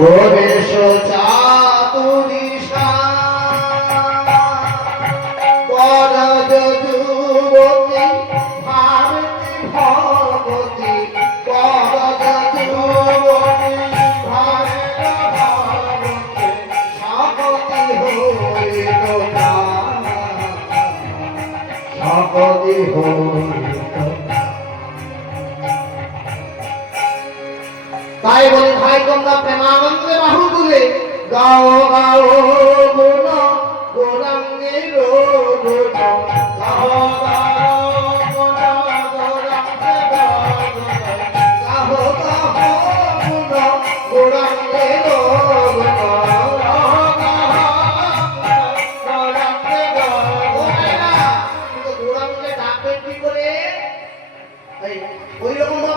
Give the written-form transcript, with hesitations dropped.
প্রবেশ চাতুরী পর যুবতী ভারতী ভগবতী পর যুবতী ভারতী সকতি হইল সকতি হইল। তাই বলে ভাই তোমরা প্রেমানন্দে বাহু তুলে গাও গাও গুণ গৌরাঙ্গের গুণ গাও গাও গুণ গৌরাঙ্গের গাও গাও গুণ গৌরাঙ্গের গুণ গৌরাঙ্গের ডাকবেন কি করে ওই রকম